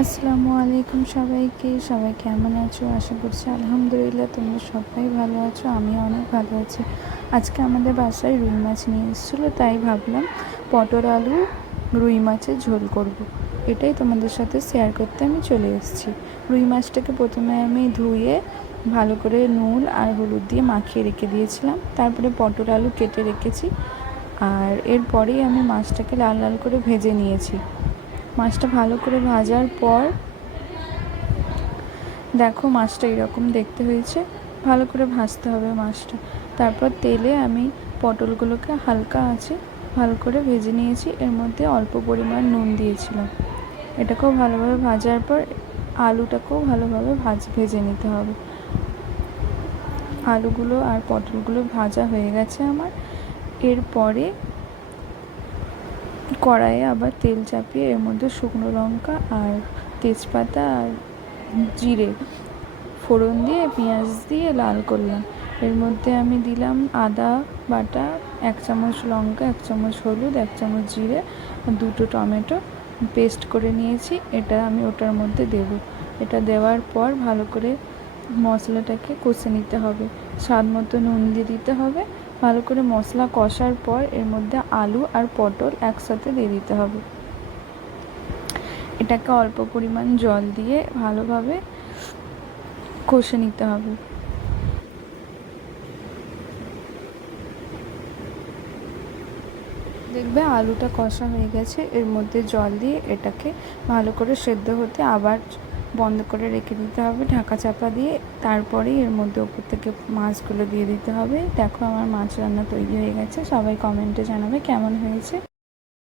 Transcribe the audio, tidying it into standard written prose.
আসসালামু আলাইকুম সবাই কেমন আছো? আশা করছি আলহামদুলিল্লাহ তোমরা সবাই ভালো আছো। আমি অনেক ভালো আছি। আজকে আমাদের বাসায় রুই মাছ নিয়ে এসেছিলো, তাই ভাবলাম পটল আলু রুই মাছের ঝোল করব। এটাই তোমাদের সাথে শেয়ার করতে আমি চলে এসেছি। রুই মাছটাকে প্রথমে আমি ধুয়ে ভালো করে নুন আর হলুদ দিয়ে মাখিয়ে রেখে দিয়েছিলাম। তারপরে পটল আলু কেটে রেখেছি, আর এরপরেই আমি মাছটাকে লাল লাল করে ভেজে নিয়েছি। মাছটা ভালো করে ভাজার পর দেখো মাছটা এরকম দেখতে হয়েছে। ভালো করে ভাজতে হবে মাছটা। তারপর তেলে আমি পটলগুলোকে হালকা আছে ভালো করে ভেজে নিয়েছি। এর মধ্যে অল্প পরিমাণ নুন দিয়েছিলাম। এটাকেও ভালোভাবে ভাজার পর আলুটাকেও ভালোভাবে ভেজে নিতে হবে। আলুগুলো আর পটলগুলো ভাজা হয়ে গেছে আমার। এরপরে কড়াইয়ে আবার তেল চাপিয়ে এর মধ্যে শুকনো লঙ্কা আর তেজপাতা আর জিরে ফোড়ন দিয়ে পেঁয়াজ দিয়ে লাল করলাম। এর মধ্যে আমি দিলাম আদা বাটা, 1 চামচ লঙ্কা, 1 চামচ হলুদ, 1 চামচ জিরে আর 2টো টমেটো পেস্ট করে নিয়েছি। এটা আমি ওটার মধ্যে দেব। এটা দেওয়ার পর ভালো করে মশলাটাকে কষে নিতে হবে। স্বাদ মতো নুন দিয়ে দিতে হবে। ভালো করে মশলা কষার পর এর মধ্যে আলু আর পটল একসাথে দিয়ে দিতে হবে। এটাকে অল্প পরিমাণ জল দিয়ে ভালোভাবে কষে নিতে হবে। দেখবে আলুটা কষা হয়ে গেছে। এর মধ্যে জল দিয়ে এটাকে ভালো করে সেদ্ধ হতে আবার বন্ধ করে রেখে দিতে হবে ঢাকা চাপা দিয়ে। তারপরেই এর মধ্যে ওপর থেকে মাছগুলো দিয়ে দিতে হবে। দেখো আমার মাছ রান্না তৈরি হয়ে গেছে। সবাই কমেন্টে জানাবে কেমন হয়েছে।